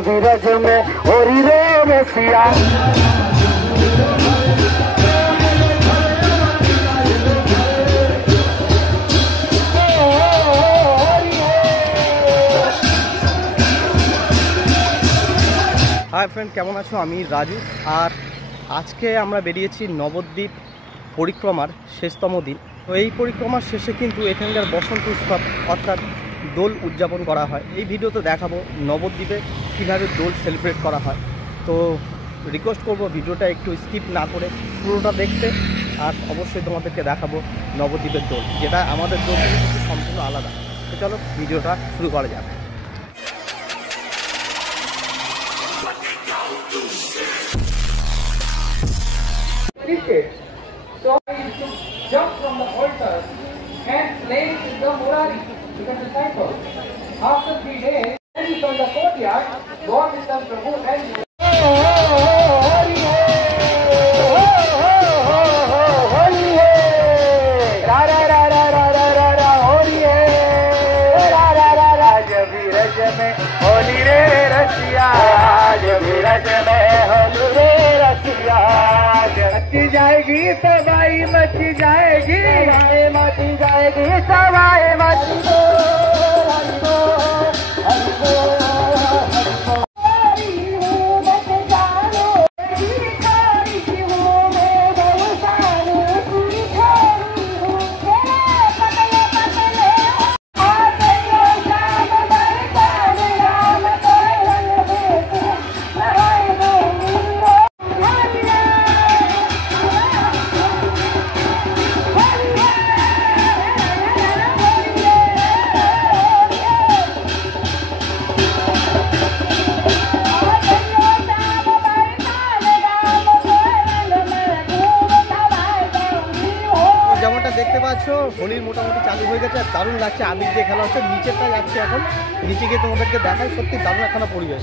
बीरज में होरी रे रसिया। हाय फ्रेंड, केमन आছো? আমি রাজু। আর আজকে আমরা বেরিয়েছি নবদ্বীপ পরিক্রমার শেষতম দিন। তো এই পরিক্রমার শেষে কিন্তু এখানকার বসন্ত উৎসব অর্থাৎ দোল উদযাপন করা হয়। এই ভিডিওতে দেখাবো নবদ্বীপে কীভাবে দোল সেলিব্রেট করা হয়। তো রিকোয়েস্ট করব ভিডিওটা একটু স্কিপ না করে পুরোটা দেখতে। আর অবশ্যই তোমাদেরকে দেখাবো নবদ্বীপের দোল, যেটা আমাদের দোল থেকে কিন্তু সম্পূর্ণ আলাদা। তো চলো ভিডিওটা শুরু করা যাক। So you should jump from the altar and place the murari, become disciple. After 3 days, then you from the courtyard, God is the Prabhu and Holi रे रसिया, बीरज में होली रे रसिया। मची जाएगी सवाई, मची जाएगी सवाई, मची जाएगी सवाई, मची যেমনটা দেখতে পাচ্ছ হোলির মোটামুটি চালু হয়ে গেছে। আর দারুণ লাগছে, আবির দিয়ে খেলা হচ্ছে। নিচেরটা যাচ্ছে এখন, নিচে গিয়ে তোমাদেরকে দেখায়। সত্যি দারুণ একখানা পরিবেশ।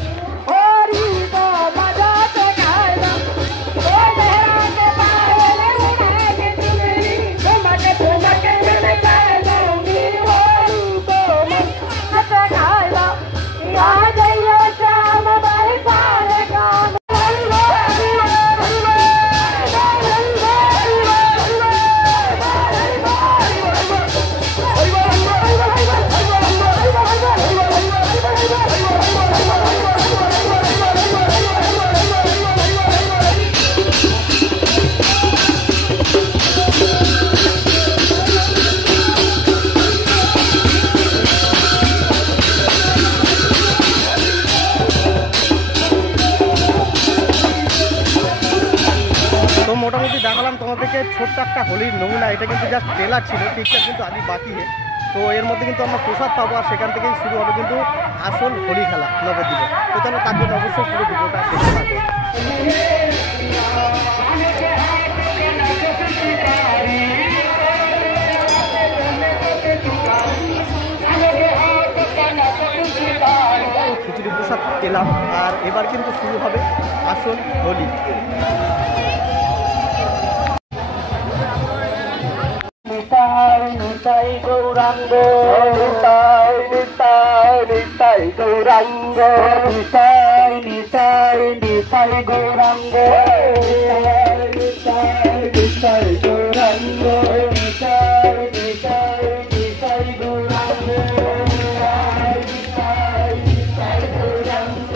মোটামুটি দেখালাম তোমাদেরকে ছোট্ট একটা হোলির নমুনা। এটা কিন্তু জাস্ট ট্রেলার ছিল, পিকচার কিন্তু আগে বাকি। তো এর মধ্যে কিন্তু আমরা প্রসাদ পাবো, আর সেখান থেকেই শুরু হবে কিন্তু আসল হোলি খেলা নবদ্বীপে। তো চলো তার জন্য অবশ্যই পুরো ভিডিওটা দেখতে থাকবো। খিচুড়ি প্রসাদ পেলাম, আর এবার কিন্তু শুরু হবে আসল হোলি। নিতাই গৌরাঙ্গ, নিতাই নিতাই নিতাই গৌরাঙ্গ, নিতাই নিতাই নিতাই গৌরাঙ্গ, নিতাই নিতাই নিতাই গৌরাঙ্গ, নিতাই নিতাই নিতাই গৌরাঙ্গ, নিতাই নিতাই নিতাই গৌরাঙ্গ।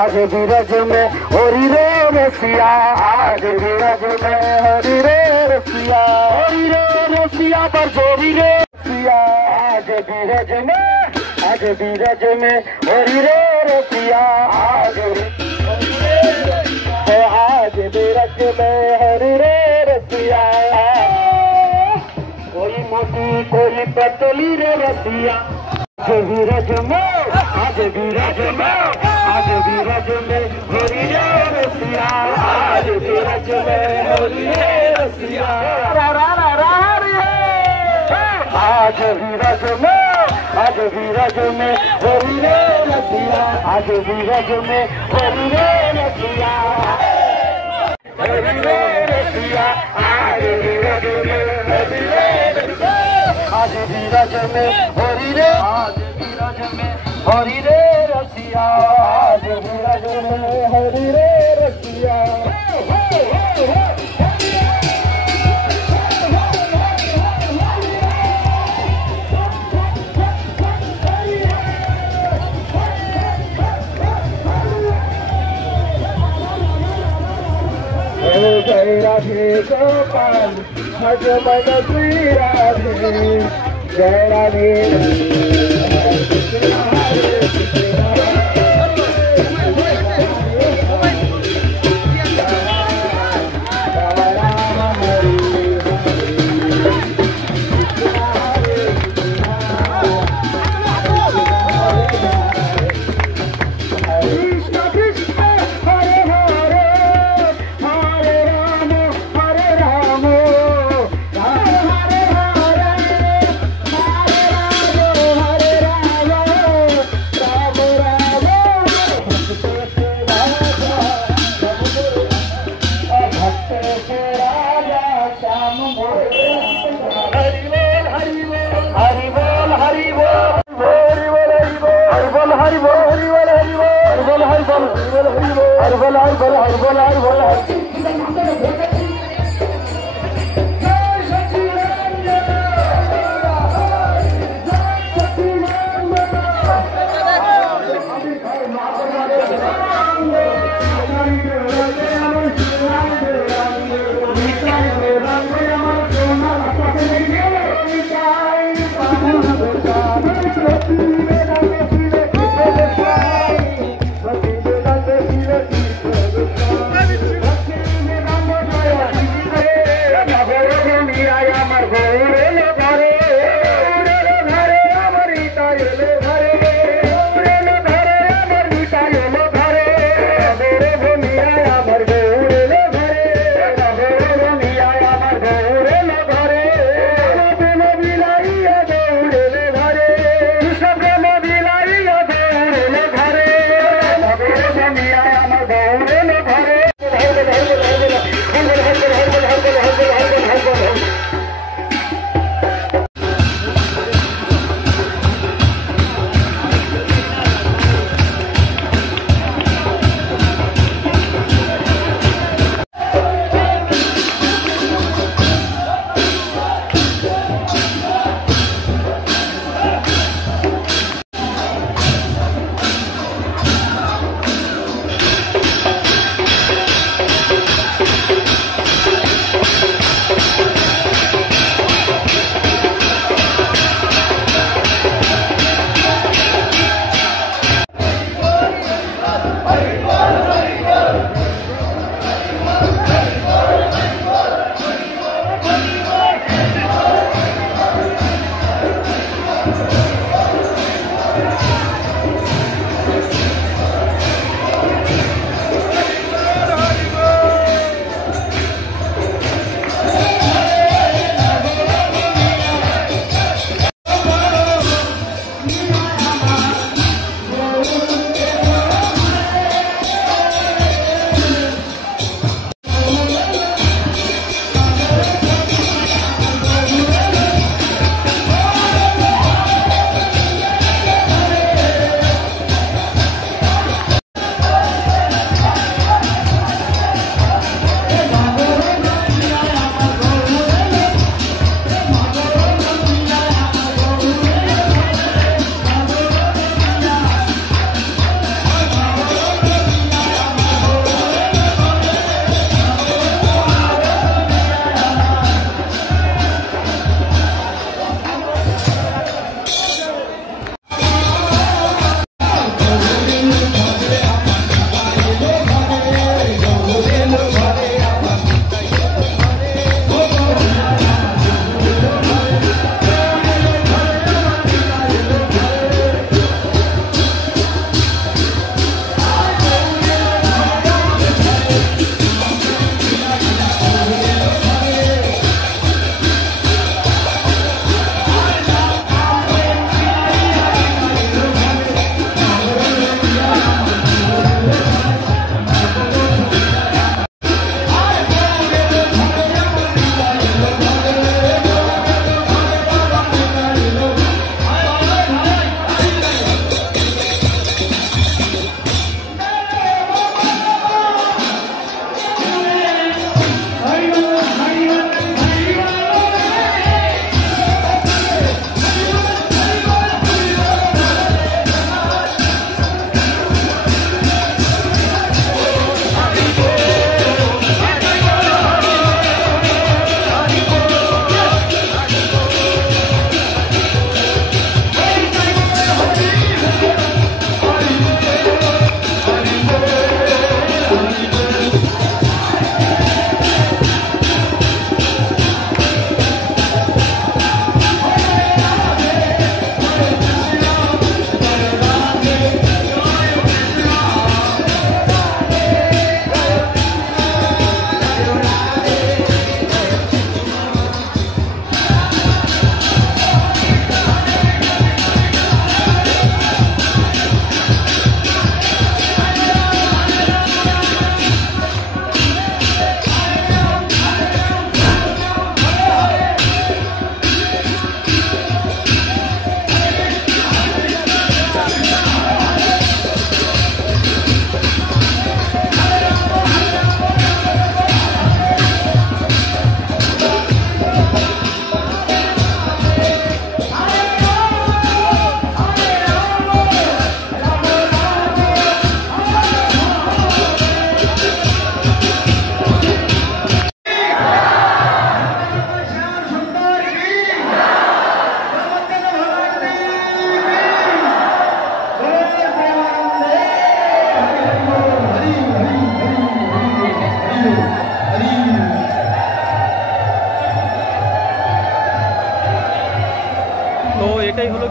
आज बीरज में होरी रे रसिया, आज बीरज में होरी रे रसिया, होरी रे रसिया पर जोरी रे रसिया। आज बीरज में, आज आज बीरज में हरि रे रसिया आज बीरज में हरि रे रसिया कोई मोटी कोई पतली रे रसिया आज बीरज में आज बीरज में आज बीरज में हरि रे रसिया आज बीरज में हरि रे रसिया आज बीरज में हरि रे रसिया आज बीरज में हरि रे रसिया हरि रे रसिया आज बीरज में हरि रे रसिया आज बीरज में हरि रे रसिया आज बीरज में हरि रे रसिया जय राधे गोपाल भज मन श्री राधे जय राधे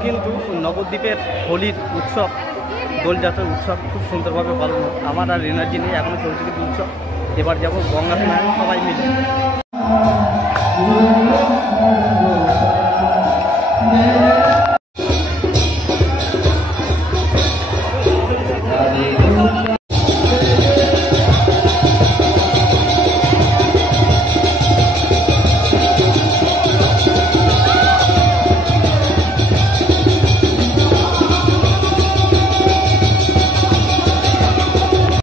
কিন্তু নবদ্বীপের হোলির উৎসব, দোলযাত্রার উৎসব খুব সুন্দরভাবে পালন হয়। আমার আর এনার্জি নেই, এখনও চলছে কিন্তু উৎসব। এবার যাবো গঙ্গা স্নান সবাই মিলে।